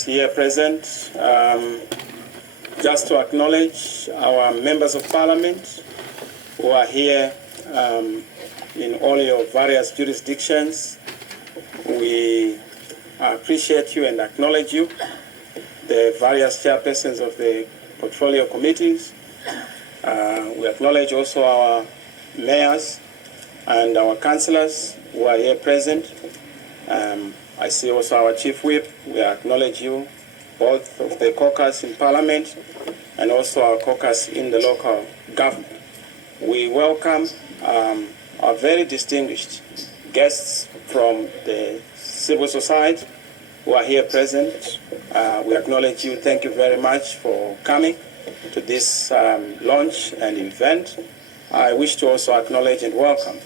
members here present, just to acknowledge our members of parliament who are here in all your various jurisdictions. We appreciate you and acknowledge you, the various chairpersons of the portfolio committees. We acknowledge also our mayors and our councillors who are here present. I see also our chief whip. We acknowledge you, both of the caucus in parliament and also our caucus in the local government. We welcome our very distinguished guests from the civil society who are here present. We acknowledge you. Thank you very much for coming to this launch and event. I wish to also acknowledge and welcome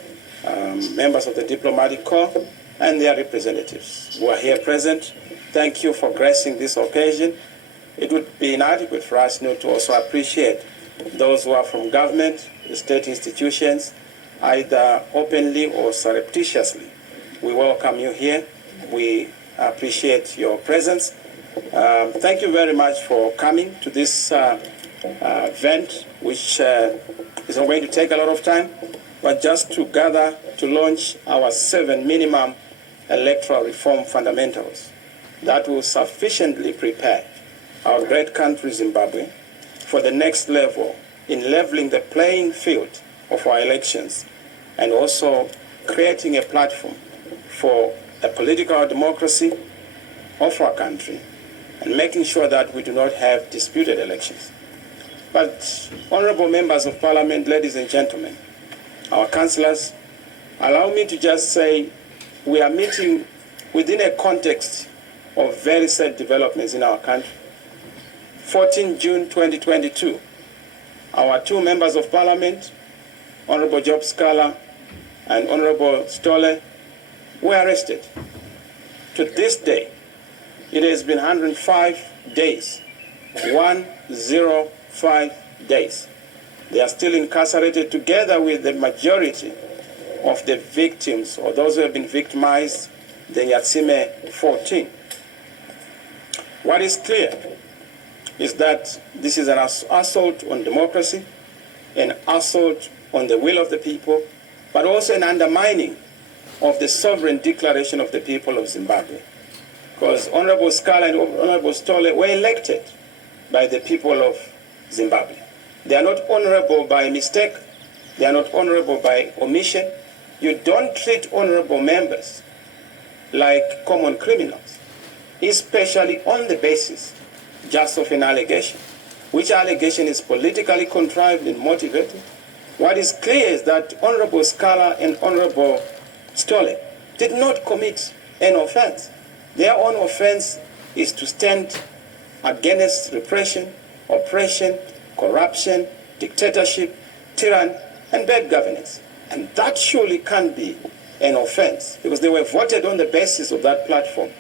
members of the diplomatic corps and their representatives who are here present. Thank you for gracing this occasion. It would be inadequate for us not to also appreciate those who are from government, the state institutions, either openly or surreptitiously. We welcome you here. We appreciate your presence. Thank you very much for coming to this event, which is not going to take a lot of time, but just to gather to launch our 7 minimum electoral reform fundamentals that will sufficiently prepare our great country Zimbabwe for the next level in leveling the playing field of our elections and also creating a platform for a political democracy of our country and making sure that we do not have disputed elections. But, honorable members of parliament, ladies and gentlemen, our councillors, allow me to just say we are meeting within a context of very sad developments in our country. 14 June 2022, our 2 members of parliament, Honorable Job Scala and Honorable Stolle, were arrested. To this day, it has been 105 days, 105 days. They are still incarcerated together with the majority of the victims or those who have been victimized, the Nyatsime 14. What is clear is that this is an assault on democracy, an assault on the will of the people, but also an undermining of the sovereign declaration of the people of Zimbabwe. Because Honorable Scala and Honorable Stolle were elected by the people of Zimbabwe. They are not honorable by mistake. They are not honorable by omission. You don't treat honorable members like common criminals, especially on the basis just of an allegation, which allegation is politically contrived and motivated. What is clear is that Honorable Scala and Honorable Stolle did not commit an offense. Their own offense is to stand against repression, oppression, corruption, dictatorship, tyranny, and bad governance. And that surely can't be an offense because they were voted on the basis of that platform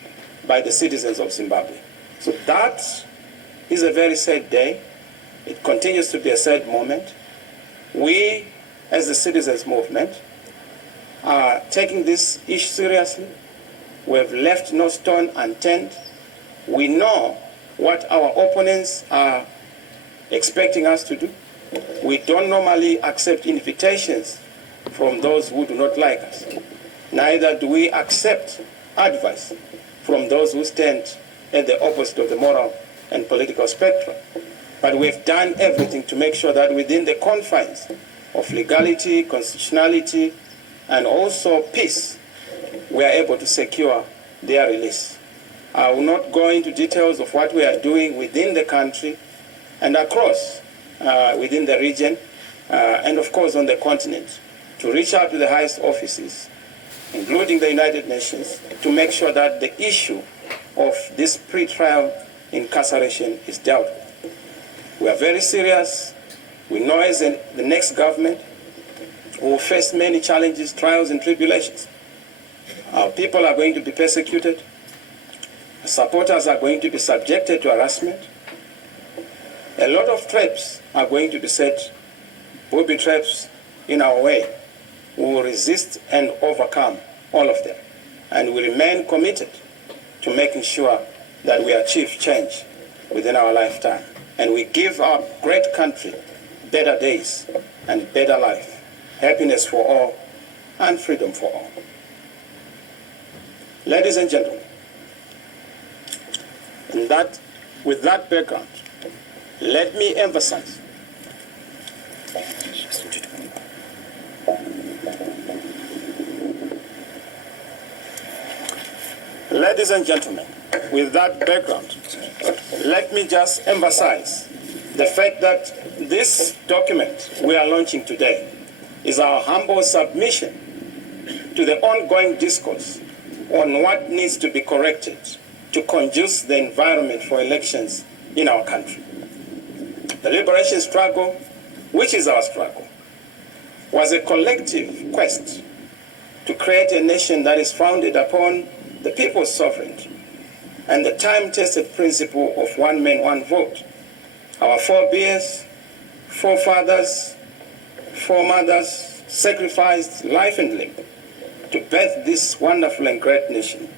by the citizens of Zimbabwe. So that is a very sad day. It continues to be a sad moment. We, as the citizens movement, are taking this issue seriously. We have left no stone unturned. We know what our opponents are expecting us to do. We don't normally accept invitations from those who do not like us. Neither do we accept advice from those who stand at the opposite of the moral and political spectrum. But we've done everything to make sure that within the confines of legality, constitutionality, and also peace, we are able to secure their release. I will not go into details of what we are doing within the country and across within the region and of course on the continent to reach out to the highest offices, including the United Nations, to make sure that the issue of this pre-trial incarceration is dealt with. We are very serious. We know as the next government we will face many challenges, trials, and tribulations. Our people are going to be persecuted. Supporters are going to be subjected to harassment. A lot of traps are going to be set, booby traps in our way. We will resist and overcome all of them. And we remain committed to making sure that we achieve change within our lifetime, and we give our great country better days and better life, happiness for all, and freedom for all. Ladies and gentlemen, with that background, let me emphasize Ladies and gentlemen, with that background, let me just emphasize the fact that this document we are launching today is our humble submission to the ongoing discourse on what needs to be corrected to conduce the environment for elections in our country. The liberation struggle, which is our struggle, was a collective quest to create a nation that is founded upon the people's sovereignty and the time-tested principle of one man, one vote. Our forebears, forefathers, foremothers sacrificed life and limb to birth this wonderful and great nation,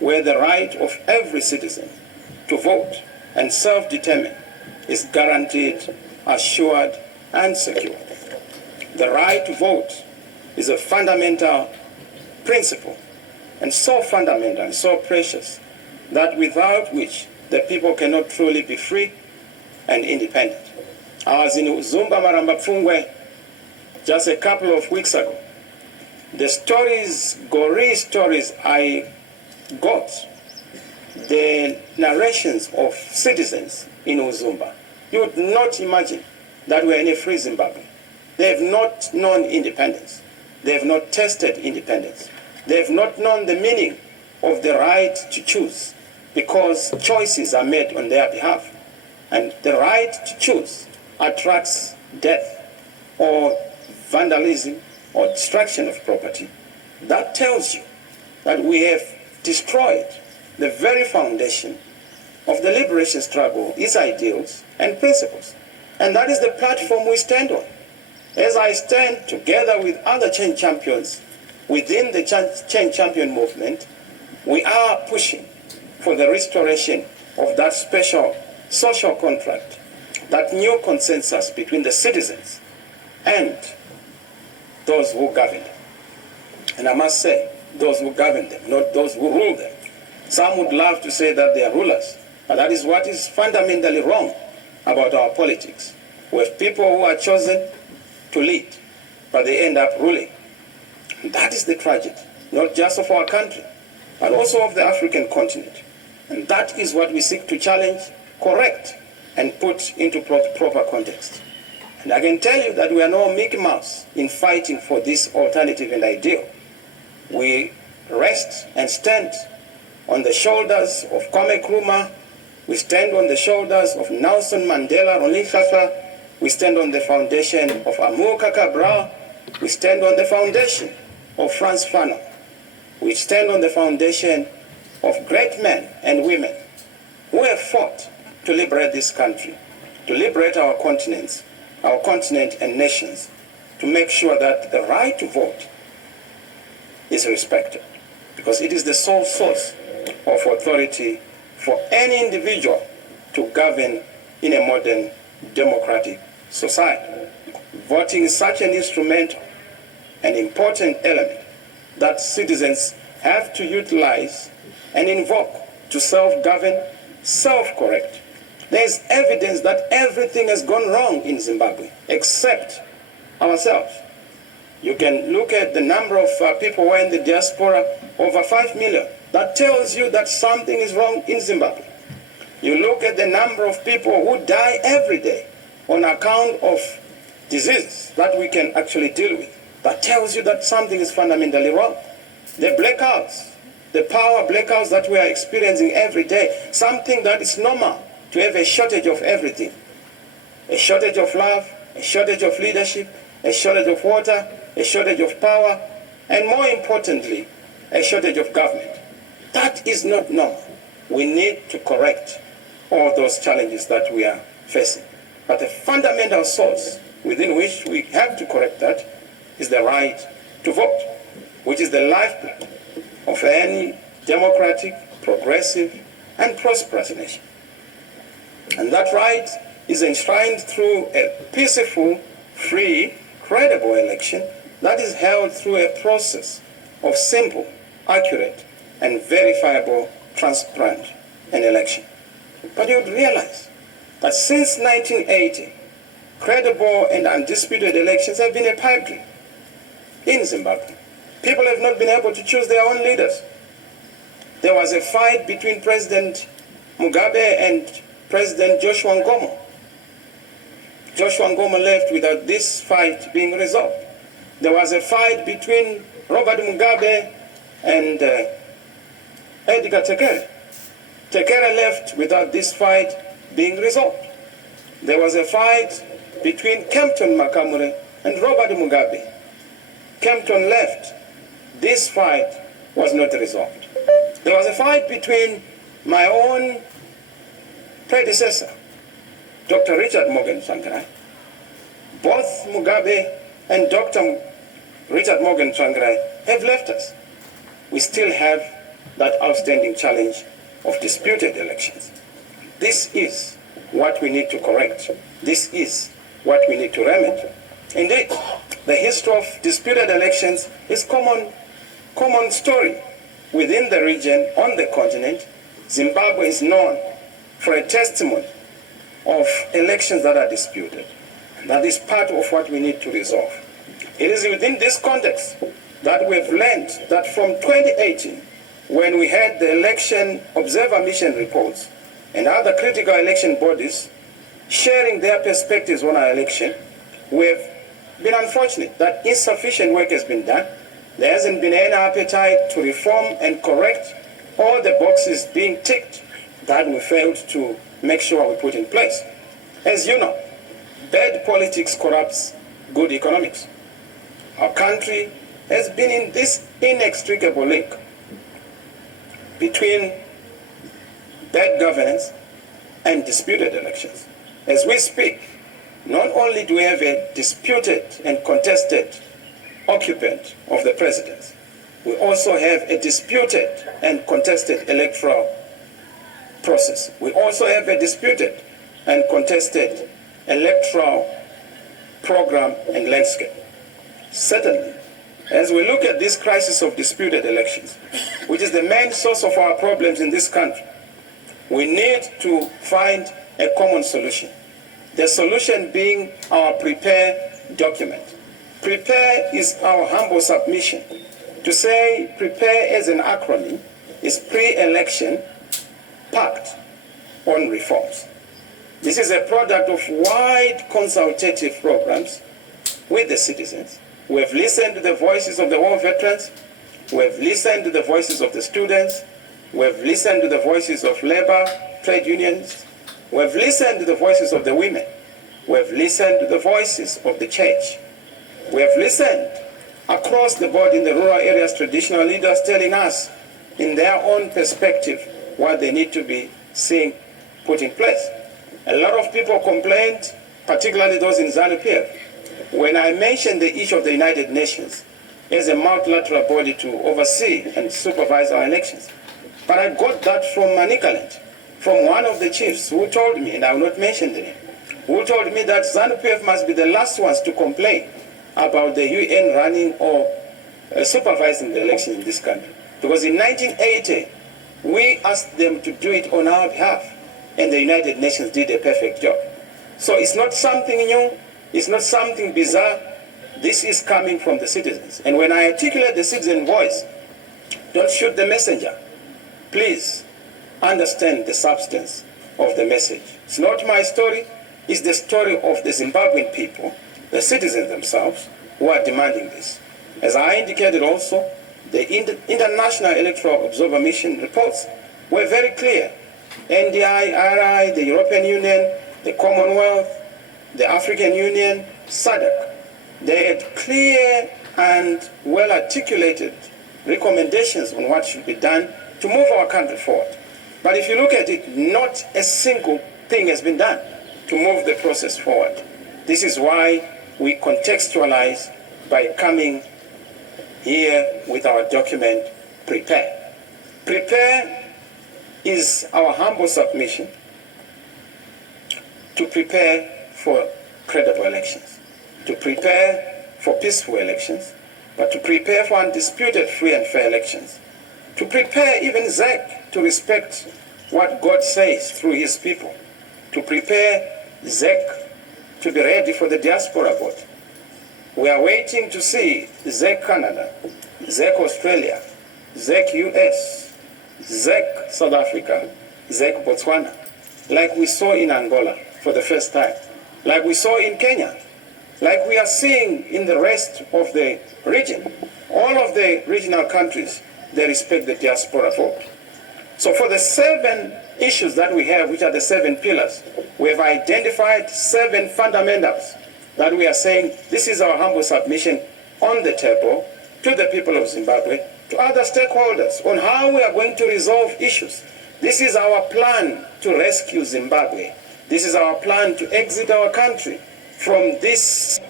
where the right of every citizen to vote and self-determine is guaranteed, assured, and secure. The right to vote is a fundamental principle, and so fundamental and so precious that without which the people cannot truly be free and independent. I was in Uzumba Maramba Pfungwe just a couple of weeks ago. The stories, gory stories I got, the narrations of citizens in Uzumba, you would not imagine that we're in a free Zimbabwe. They have not known independence. They have not tasted independence. They have not known the meaning of the right to choose, because choices are made on their behalf. And the right to choose attracts death or vandalism or destruction of property. That tells you that we have destroyed the very foundation of the liberation struggle, its ideals and principles. And that is the platform we stand on. As I stand together with other change champions within the change champion movement, we are pushing for the restoration of that special social contract, that new consensus between the citizens and those who govern them. And I must say, those who govern them, not those who rule them. Some would love to say that they are rulers, but that is what is fundamentally wrong about our politics. We have people who are chosen to lead, but they end up ruling. And that is the tragedy, not just of our country, but also of the African continent. And that is what we seek to challenge, correct, and put into proper context. And I can tell you that we are no Mickey Mouse in fighting for this alternative and ideal. We rest and stand on the shoulders of Kwame Nkrumah. We stand on the shoulders of Nelson Mandela Rolihlahla. We stand on the foundation of Amilcar Cabral. We stand on the foundation of Frantz Fanon. We stand on the foundation of great men and women who have fought to liberate this country, to liberate our continent and nations, to make sure that the right to vote is respected, because it is the sole source of authority for any individual to govern in a modern democratic society. Voting is such an instrumental and important element that citizens have to utilize and invoke to self-govern, self-correct. There is evidence that everything has gone wrong in Zimbabwe except ourselves. You can look at the number of people who are in the diaspora, over 5 million. That tells you that something is wrong in Zimbabwe. You look at the number of people who die every day on account of diseases that we can actually deal with. That tells you that something is fundamentally wrong. The blackouts, the power blackouts that we are experiencing every day, something that is normal to have a shortage of everything. A shortage of love, a shortage of leadership, a shortage of water, a shortage of power, and more importantly, a shortage of government. That is not normal. We need to correct all those challenges that we are facing. But the fundamental source within which we have to correct that is the right to vote, which is the lifeblood of any democratic, progressive, and prosperous nation. And that right is enshrined through a peaceful, free, credible election that is held through a process of simple, accurate, and verifiable, transparent an election. But you would realize that since 1980, credible and undisputed elections have been a pipe dream in Zimbabwe. People have not been able to choose their own leaders. There was a fight between President Mugabe and President Joshua Nkomo. Joshua Nkomo left without this fight being resolved. There was a fight between Robert Mugabe and Edgar Tekere. Tekere left without this fight being resolved. There was a fight between Kempton Makamure and Robert Mugabe. Kempton left. This fight was not resolved. There was a fight between my own predecessor, Dr. Richard Morgan Tsvangirai. Both Mugabe and Dr. Richard Morgan Tsvangirai have left us. We still have that outstanding challenge of disputed elections. This is what we need to correct. This is what we need to remedy. Indeed, the history of disputed elections is common story within the region, on the continent. Zimbabwe is known for a testimony of elections that are disputed. That is part of what we need to resolve. It is within this context that we've learned that from 2018, when we had the election observer mission reports and other critical election bodies sharing their perspectives on our election, we've been unfortunate that insufficient work has been done. There hasn't been any appetite to reform and correct all the boxes being ticked that we failed to make sure we put in place. As you know, bad politics corrupts good economics. Our country has been in this inextricable link between bad governance and disputed elections. As we speak, not only do we have a disputed and contested occupant of the presidency, we also have a disputed and contested electoral process. We also have a disputed and contested electoral program and landscape. Certainly, as we look at this crisis of disputed elections, which is the main source of our problems in this country, we need to find a common solution. The solution being our PREPARE document. PREPARE is our humble submission. To say PREPARE as an acronym is pre-election pact on reforms. This is a product of wide consultative programs with the citizens. We have listened to the voices of the war veterans. We have listened to the voices of the students. We have listened to the voices of labor, trade unions. We have listened to the voices of the women. We have listened to the voices of the church. We have listened across the board in the rural areas, traditional leaders telling us in their own perspective what they need to be seeing put in place. A lot of people complained, particularly those in ZANU-PF, when I mentioned the issue of the United Nations as a multilateral body to oversee and supervise our elections. But I got that from Manicaland, from one of the chiefs who told me, and I will not mention the name, who told me that ZANU-PF must be the last ones to complain about the UN running or supervising the elections in this country. Because in 1980, we asked them to do it on our behalf, and the United Nations did a perfect job. So it's not something new, it's not something bizarre. This is coming from the citizens. And when I articulate the citizen voice, don't shoot the messenger. Please understand the substance of the message. It's not my story, it's the story of the Zimbabwean people, the citizens themselves, who are demanding this. As I indicated also, the International Electoral Observer Mission reports were very clear. NDI, RI, the European Union, the Commonwealth, the African Union, SADC, they had clear and well-articulated recommendations on what should be done to move our country forward. But if you look at it, not a single thing has been done to move the process forward. This is why we contextualize by coming here with our document, PREPARE. PREPARE is our humble submission to prepare for credible elections, to prepare for peaceful elections, but to prepare for undisputed free and fair elections, to prepare even ZEC to respect what God says through his people, to prepare ZEC to be ready for the diaspora vote. We are waiting to see ZEC Canada, ZEC Australia, ZEC US, ZEC South Africa, ZEC Botswana, like we saw in Angola for the first time, like we saw in Kenya, like we are seeing in the rest of the region. All of the regional countries, they respect the diaspora vote. So for the 7 issues that we have, which are the 7 pillars, we have identified 7 fundamentals that we are saying this is our humble submission on the table to the people of Zimbabwe, to other stakeholders, on how we are going to resolve issues. This is our plan to rescue Zimbabwe. This is our plan to exit our country from this,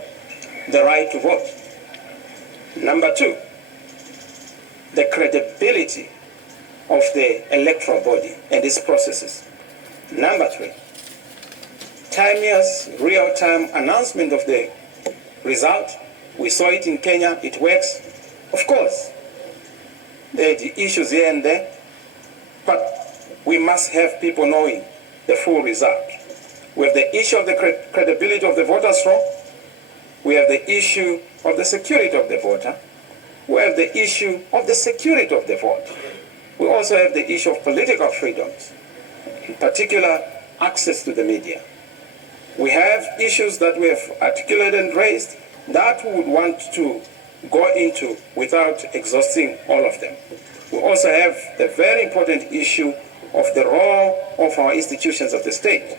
the right to vote. Number 2, the credibility of the electoral body and its processes. Number 3, timeous, real-time announcement of the result. We saw it in Kenya, it works. Of course, there are the issues here and there, but we must have people knowing the full result. We have the issue of the credibility of the voters' roll. We have the issue of the security of the voter. We have the issue of the security of the vote. We also have the issue of political freedoms, in particular access to the media. We have issues that we have articulated and raised that we would want to go into without exhausting all of them. We also have the very important issue of the role of our institutions of the state,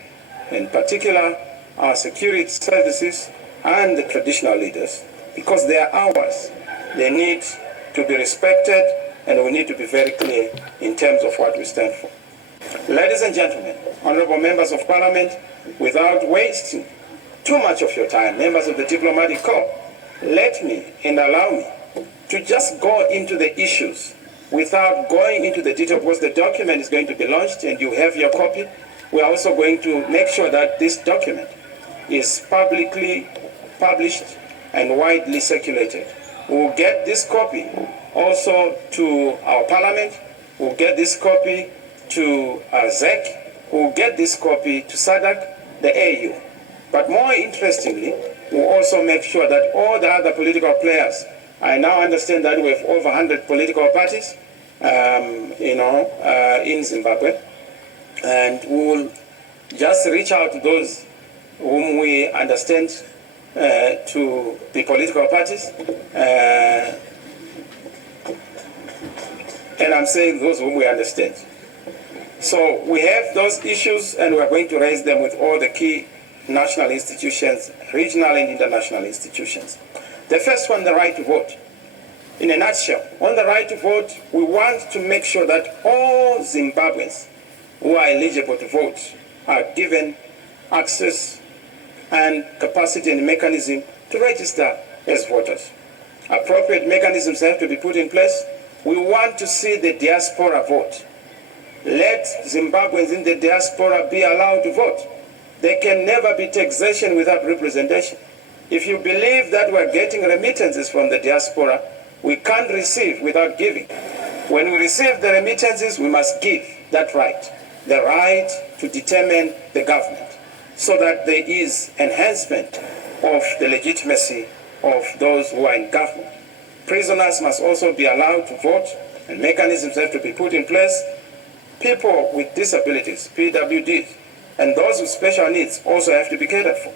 in particular our security services and the traditional leaders, because they are ours. They need to be respected, and we need to be very clear in terms of what we stand for. Ladies and gentlemen, honorable members of parliament, without wasting too much of your time, members of the diplomatic corps, let me and allow me to just go into the issues without going into the detail, because the document is going to be launched and you have your copy. We are also going to make sure that this document is publicly published and widely circulated. We will get this copy also to our parliament. We will get this copy to ZEC. We will get this copy to SADC, the AU. But more interestingly, we will also make sure that all the other political players, I now understand that we have over 100 political parties, in Zimbabwe, and we will just reach out to those whom we understand to be political parties, and I'm saying those whom we understand. So we have those issues, and we're going to raise them with all the key national institutions, regional and international institutions. The first one, the right to vote. In a nutshell, on the right to vote, we want to make sure that all Zimbabweans who are eligible to vote are given access and capacity and mechanism to register as voters. Appropriate mechanisms have to be put in place. We want to see the diaspora vote. Let Zimbabweans in the diaspora be allowed to vote. There can never be taxation without representation. If you believe that we're getting remittances from the diaspora, we can't receive without giving. When we receive the remittances, we must give that right, the right to determine the government, so that there is enhancement of the legitimacy of those who are in government. Prisoners must also be allowed to vote, and mechanisms have to be put in place. People with disabilities, PWDs, and those with special needs also have to be catered for.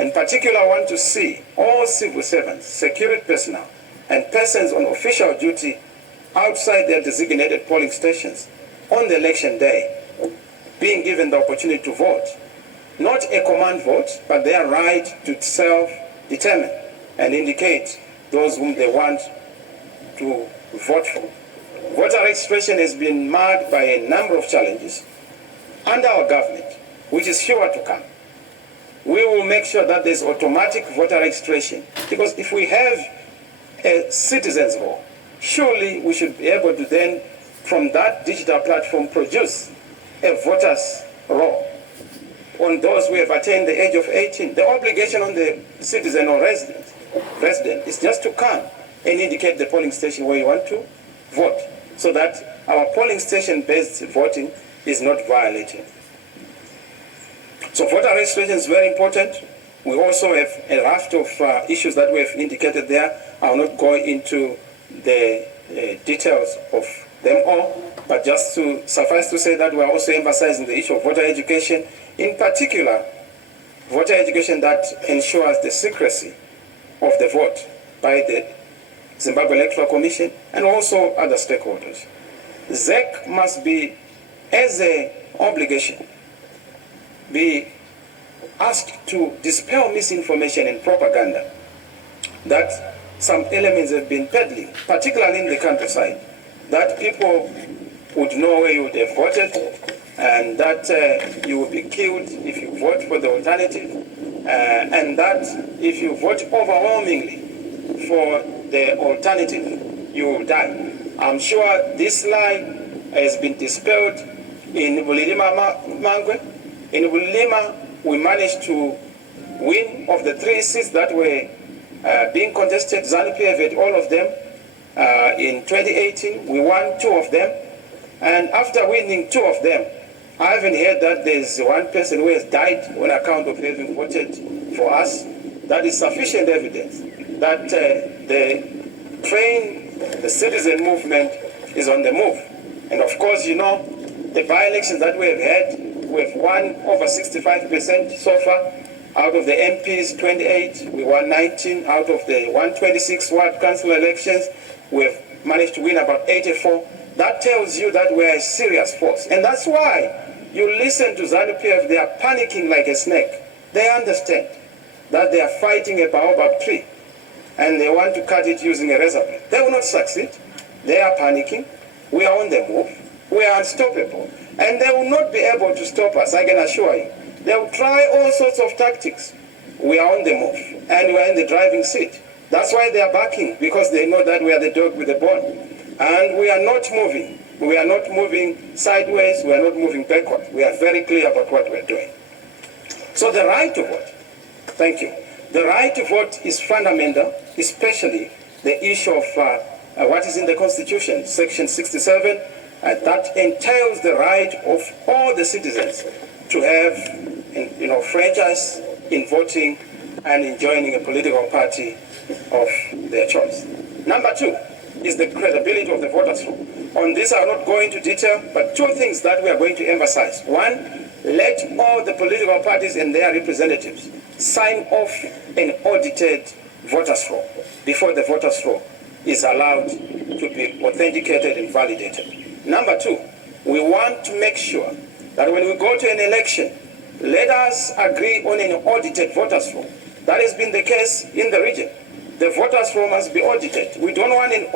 In particular, I want to see all civil servants, security personnel, and persons on official duty outside their designated polling stations on the election day being given the opportunity to vote. Not a command vote, but their right to self-determine and indicate those whom they want to vote for. Voter registration has been marred by a number of challenges under our government, which is sure to come. We will make sure that there's automatic voter registration, because if we have a citizen's vote, surely we should be able to then from that digital platform produce a voters roll on those who have attained the age of 18. The obligation on the citizen or resident is just to come and indicate the polling station where you want to vote, so that our polling station-based voting is not violated. So voter registration is very important. We also have a raft of issues that we have indicated there. I will not go into the details of them all, but just to suffice to say that we are also emphasizing the issue of voter education, in particular, voter education that ensures the secrecy of the vote by the Zimbabwe Electoral Commission and also other stakeholders. ZEC must be, as an obligation, be asked to dispel misinformation and propaganda that some elements have been peddling, particularly in the countryside, that people would know where you would have voted and that you will be killed if you vote for the alternative, and that if you vote overwhelmingly for the alternative, you will die. I'm sure this lie has been dispelled in Bulilima Mangwe. In Bulilima, we managed to win of the 3 seats that were being contested. ZANU-PF had all of them. In 2018, we won 2 of them. And after winning 2 of them, I haven't heard that there's one person who has died on account of having voted for us. That is sufficient evidence that the citizen movement is on the move. And of course, you know, the by-elections that we have had, we've won over 65% so far. Out of the MPs, 28, we won 19. Out of the 126 ward council elections, we've managed to win about 84. That tells you that we're a serious force. And that's why you listen to ZANU-PF, they are panicking like a snake. They understand that they are fighting a baobab tree and they want to cut it using a razor blade. They will not succeed. They are panicking. We are on the move. We are unstoppable. And they will not be able to stop us, I can assure you. They will try all sorts of tactics. We are on the move and we are in the driving seat. That's why they are backing, because they know that we are the dog with the bone. And we are not moving. We are not moving sideways. We are not moving backward. We are very clear about what we are doing. So the right to vote, thank you. The right to vote is fundamental, especially the issue of what is in the Constitution, Section 67, that entails the right of all the citizens to have, franchise in voting and in joining a political party of their choice. Number 2 is the credibility of the voters' roll. On this, I will not go into detail, but 2 things that we are going to emphasize. 1, let all the political parties and their representatives sign off an audited voters' roll before the voters' roll is allowed to be authenticated and validated. Number 2, we want to make sure that when we go to an election, let us agree on an audited voters' roll. That has been the case in the region. The voters' roll must be audited. We don't want an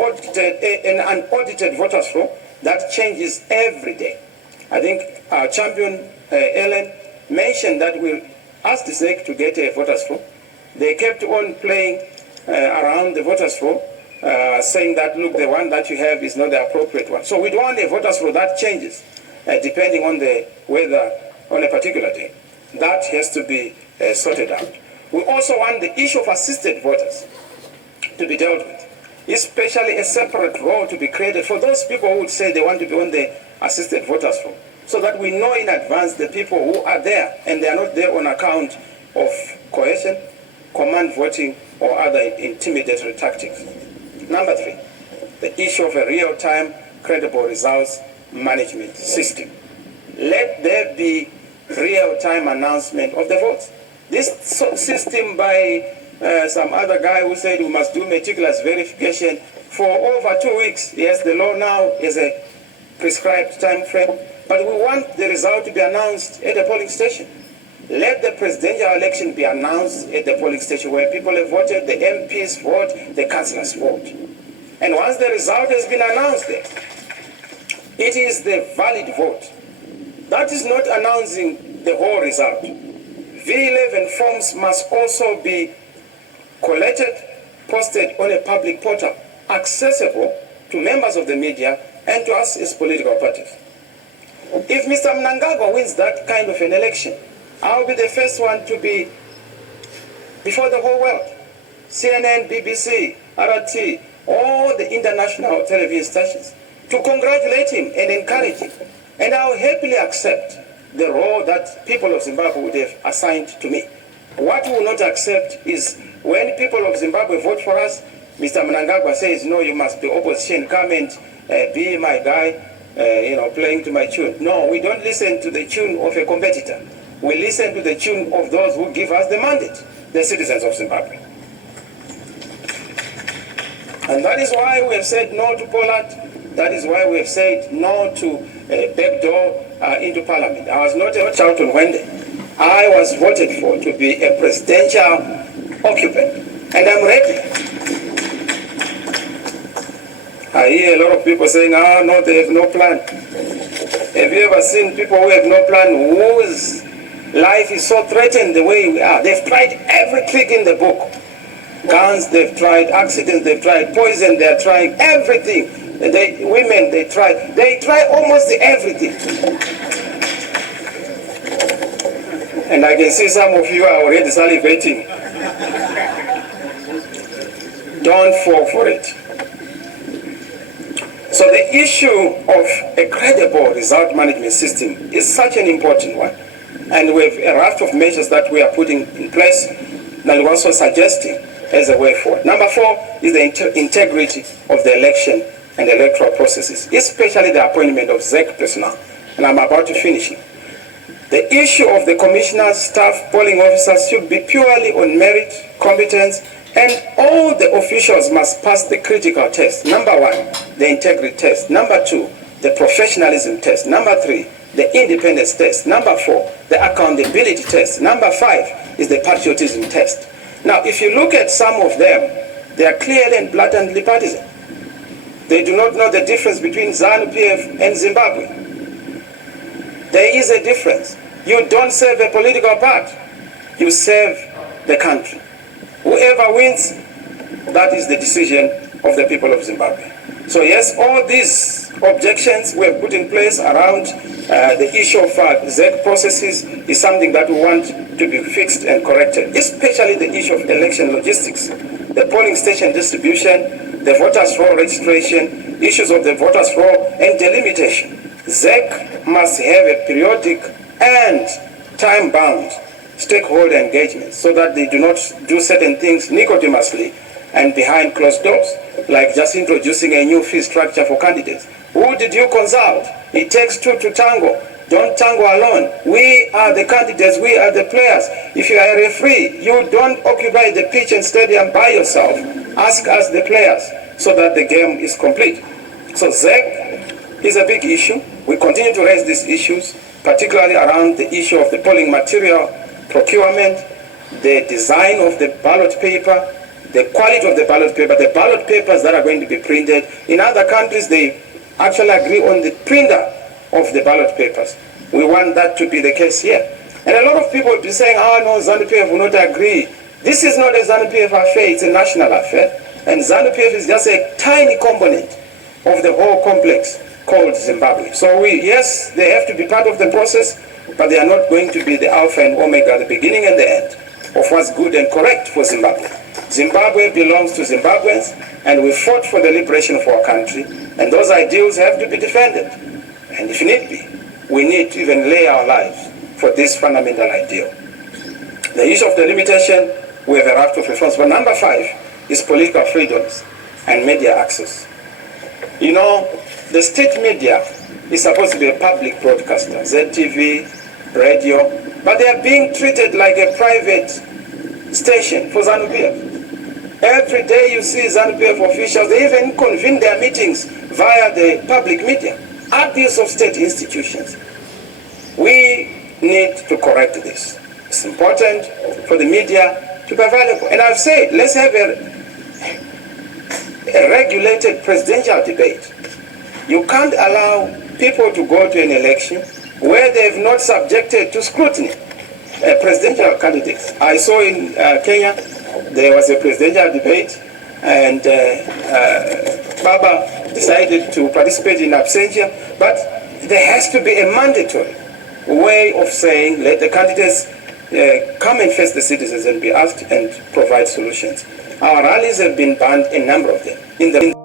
unaudited voters' roll that changes every day. I think our champion, Ellen, mentioned that we asked the SEC to get a voters' roll. They kept on playing around the voters' roll, saying that, look, the one that you have is not the appropriate one. So we don't want a voters' roll that changes depending on the weather on a particular day. That has to be sorted out. We also want the issue of assisted voters to be dealt with, especially a separate role to be created for those people who would say they want to be on the assisted voters roll, so that we know in advance the people who are there and they are not there on account of coercion, command voting, or other intimidatory tactics. Number 3, the issue of a real-time credible results management system. Let there be real-time announcement of the votes. This system by some other guy who said we must do meticulous verification for over 2 weeks. Yes, the law now is a prescribed time frame, but we want the result to be announced at the polling station. Let the presidential election be announced at the polling station where people have voted, the MPs vote, the councillors vote. And once the result has been announced there, it is the valid vote. That is not announcing the whole result. V11 forms must also be collected, posted on a public portal, accessible to members of the media and to us as political parties. If Mr. Mnangagwa wins that kind of an election, I'll be the first one to be before the whole world. CNN, BBC, RT, all the international television stations, to congratulate him and encourage him. And I'll happily accept the role that people of Zimbabwe would have assigned to me. What we will not accept is when people of Zimbabwe vote for us, Mr. Mnangagwa says, no, you must be opposition, come and be my guy, playing to my tune. No, we don't listen to the tune of a competitor. We listen to the tune of those who give us the mandate, the citizens of Zimbabwe. And that is why we have said no to Poland. That is why we have said no to backdoor into parliament. I was not a child on Wednesday. I was voted for to be a presidential occupant, and I'm ready. I hear a lot of people saying, no, they have no plan. Have you ever seen people who have no plan, whose life is so threatened the way we are? They've tried every trick in the book. Guns, they've tried accidents, they've tried poison, they're trying everything. Women, they try almost everything. And I can see some of you are already salivating. Don't fall for it. So the issue of a credible result management system is such an important one. And we have a raft of measures that we are putting in place that we're also suggesting as a way forward. Number 4 is the integrity of the election and electoral processes, especially the appointment of ZEC personnel. And I'm about to finish it. The issue of the commissioners, staff, polling officers should be purely on merit, competence, and all the officials must pass the critical test. Number 1, the integrity test. Number 2, the professionalism test. Number 3, the independence test. Number 4, the accountability test. Number 5 is the patriotism test. Now, if you look at some of them, they are clearly and blatantly partisan. They do not know the difference between ZANU-PF and Zimbabwe. There is a difference. You don't serve a political party. You serve the country. Whoever wins, that is the decision of the people of Zimbabwe. So yes, all these objections we have put in place around the issue of ZEC processes is something that we want to be fixed and corrected, especially the issue of election logistics, the polling station distribution, the voters' roll registration, issues of the voters' roll, and delimitation. ZEC must have a periodic and time-bound stakeholder engagement so that they do not do certain things nicodemously and behind closed doors, like just introducing a new fee structure for candidates. Who did you consult? It takes two to tango. Don't tango alone. We are the candidates, we are the players. If you are a referee, you don't occupy the pitch and stadium by yourself. Ask us, the players, so that the game is complete. So ZEC is a big issue. We continue to raise these issues, particularly around the issue of the polling material procurement, the design of the ballot paper, the quality of the ballot paper, the ballot papers that are going to be printed. In other countries, they actually agree on the printer of the ballot papers. We want that to be the case here. And a lot of people will be saying, no, ZANU-PF will not agree. This is not a ZANU-PF affair, it's a national affair. And ZANU-PF is just a tiny component of the whole complex called Zimbabwe. So yes, they have to be part of the process, but they are not going to be the alpha and omega, the beginning and the end of what's good and correct for Zimbabwe. Zimbabwe belongs to Zimbabweans, and we fought for the liberation of our country, and those ideals have to be defended. And if need be, we need to even lay our lives for this fundamental ideal. The issue of the limitation, we have a raft of reforms. But number 5 is political freedoms and media access. You know, the state media is supposed to be a public broadcaster, ZTV, radio, but they are being treated like a private station for ZANU-PF. Every day you see ZANU-PF officials, they even convene their meetings via the public media. Abuse of state institutions. We need to correct this. It's important for the media to be available. And I've said, let's have a regulated presidential debate. You can't allow people to go to an election where they have not subjected to scrutiny presidential candidates. I saw in Kenya, there was a presidential debate, and Baba decided to participate in absentia, but there has to be a mandatory way of saying, let the candidates come and face the citizens and be asked and provide solutions. Our rallies have been banned, a number of them. In the